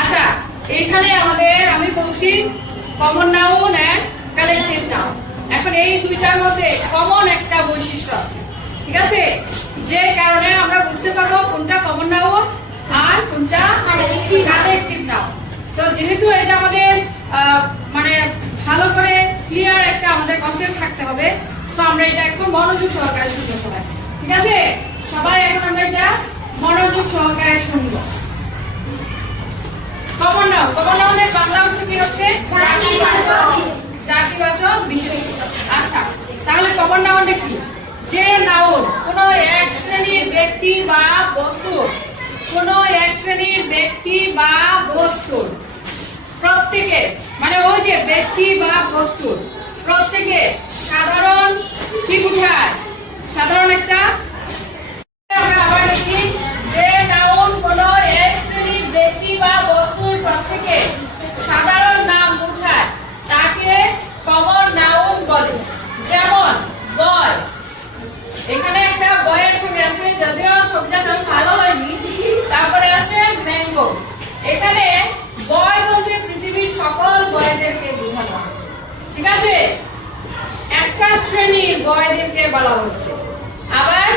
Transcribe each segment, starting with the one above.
আচ্ছা, এখানে আমাদের আমি বলছি common noun and collective noun. এখন এই দুইটার মধ্যে কমন একটা বৈশিষ্ট্য আছে, ঠিক আছে, যে কারণে আমরা বুঝতে পারবো কোনটা কমন নাউন আর কোনটা কালেকটিভ নাউন। তো যেহেতু এটা আমাদের মানে ভালো করে ক্লিয়ার একটা আমাদের কনসেপ্ট থাকতে হবে, সো আমরা এটা একটু মনোযোগ সহকারে শুনবো সবাই, ঠিক আছে? সবাই এখন আমরা এটা মনোযোগ সহকারে শুনবো। কমন নাউন, কমন নাউনের বাংলা অর্থ কি হচ্ছে? জাতিবাচক বিশেষ্য। আচ্ছা, তাহলে কমন নাউনটা কি? যে নাউন কোনো এক শ্রেণীর ব্যক্তি বা বস্তুর, কোনো এক শ্রেণীর ব্যক্তি বা বস্তুর প্রত্যেকে, মানে ওই যে ব্যক্তি বা বস্তুর প্রত্যেকে সাধারণ কি বোঝায়? সাধারণ একটা। আমরা আবার দেখি, যে নাউন কোনো এক শ্রেণীর ব্যক্তি বা বস্তুর প্রত্যেকে সাধারণ নাম বোঝায় তাকে কমন নাউন বলে। যেমন বয়, এখানে একটা বয়ের ছবি আছে, যদিও ছবিটা তেমন ভালো হয়নি। তারপরে আছে ম্যাঙ্গো, এখানে বয় বলতে পৃথিবীর সকল বয়দেরকে বোঝানো হয়েছে, ঠিক আছে? একটা শ্রেণীর বয়দেরকে বলা হয়েছে। আবার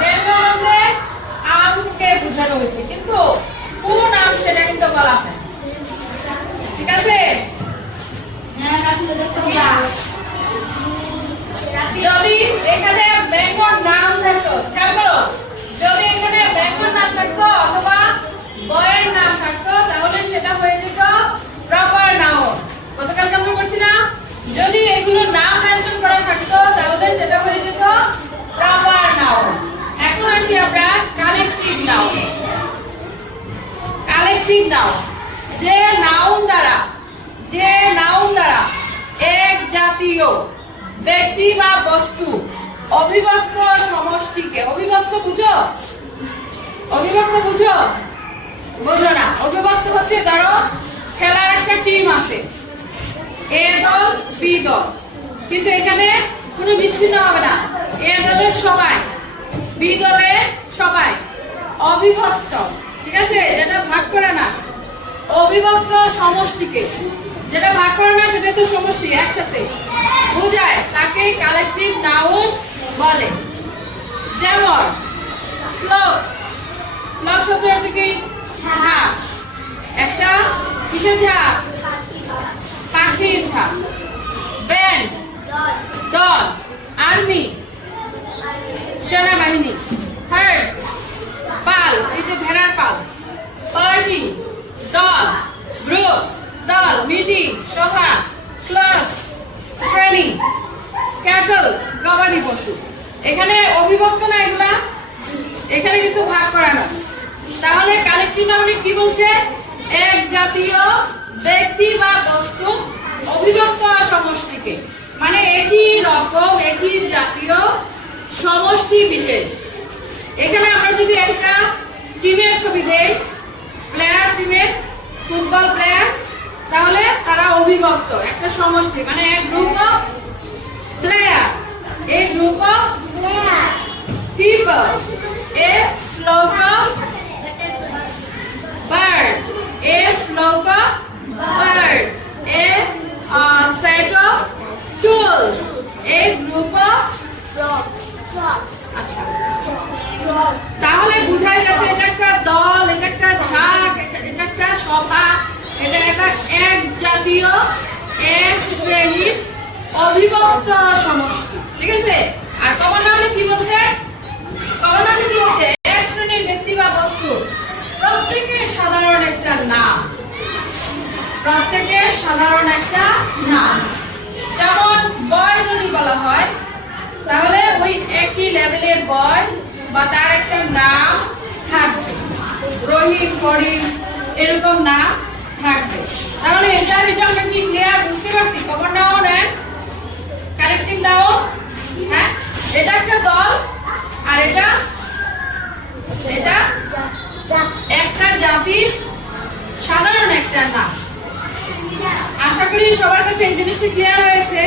ম্যাঙ্গো বলতে আমকে বোঝানো হয়েছে, কিন্তু কোন আম সেটা কিন্তু বলা হয়, ঠিক আছে? যদি এখানে ম্যাঙ্গোর নাম থাকতো, খেয়াল করো, যদি এখানে ম্যাঙ্গোর নাম থাকতো অথবা বয়ের নাম থাকতো তাহলে সেটা হয়ে যেত প্রপার নাউন। গতকাল আমরা পড়ছি না, যদি এগুলো নাম মেনশন করা থাকতো তাহলে সেটা হয়ে যেত প্রপার নাউন। এখন আসি আমরা কালেকটিভ নাউন। কালেকটিভ নাউন, যে নাউন দ্বারা এক জাতীয় ব্যক্তি বা বস্তু অবিভক্ত সমষ্টিকে, অবিভক্ত বুঝো? অবিভক্ত বুঝো? বুঝো না? অবিভক্ত হচ্ছে, ধরো খেলার একটা টিম আছে, এ দল বি দল, কিন্তু এখানে কোনো বিচ্ছিন্ন হবে না, এ দলের সবাই বি দলের সবাই অবিভক্ত, ঠিক আছে? যেটা ভাগ করে না, অবিভক্ত সমষ্টিকে যেটা ভাগ করে না সেটা তো সমষ্টি একসাথে বোঝায়, তাকে কালেকটিভ নাউন বলে। যেমন ফ্লোক, ফ্লোক শব্দ আছে কি? ঝাঁক, একটা কিসের ঝাঁক? পাখির ঝাঁক। ব্যান্ড, দল, আর্মি সেনাবাহিনী। হার্ড, পাল, এই যে ভেড়ার পাল। পার্টি, দল। গ্রুপ, দল, মিটিং, সভা। ক্লাস, শ্রেণী। ক্যাটল, গবাদি পশু। এখানে অবিভক্ত না এগুলা, এখানে কিন্তু ভাগ করা না। তাহলে কালেকটিভ নাউনে কি বলছে? এক জাতীয় ব্যক্তি বা বস্তু অবিভক্ত সমষ্টিকে, মানে একই রকম একই জাতীয় সমষ্টি বিশেষ। এখানে আমরা যদি একটা টিমের ছবি দেই, প্লেয়ার টিমের, ফুটবল প্লেয়ার, তাহলে তারা অবিভক্ত একটা সমষ্টি, মানে এক group of player, A group of people, A flock of bird, A flock of bird, A set of tools, A group of frog. আচ্ছা, তাহলে বোঝা যাচ্ছে এটা একটা দল, এটা একটা ঝাঁক, এটা একটা সভা, এটা একটা এক জাতীয় এক শ্রেণীর অবিভক্ত সমষ্টি, ঠিক আছে? আর কমন নাউনে কি বলছে? কমন নাউনে কি বলছে? এক শ্রেণীর ব্যক্তি বা বস্তু প্রত্যেকের সাধারণ একটা নাম, প্রত্যেকের সাধারণ একটা নাম। যেমন বয় যদি বলা হয় তাহলে ওই একই লেভেলের বয় বা তার একটা নাম থাকবে, রহিম, করিম, এরকম নাম থাকবে। তাহলে এটা আমরা কি ক্লিয়ার বুঝতে পারছি? Common noun and collective noun. হ্যাঁ, এটা একটা দল আর এটা একটা জাতির সাধারণ একটা নাম। আশা করি সবার কাছে এই জিনিসটা ক্লিয়ার হয়েছে।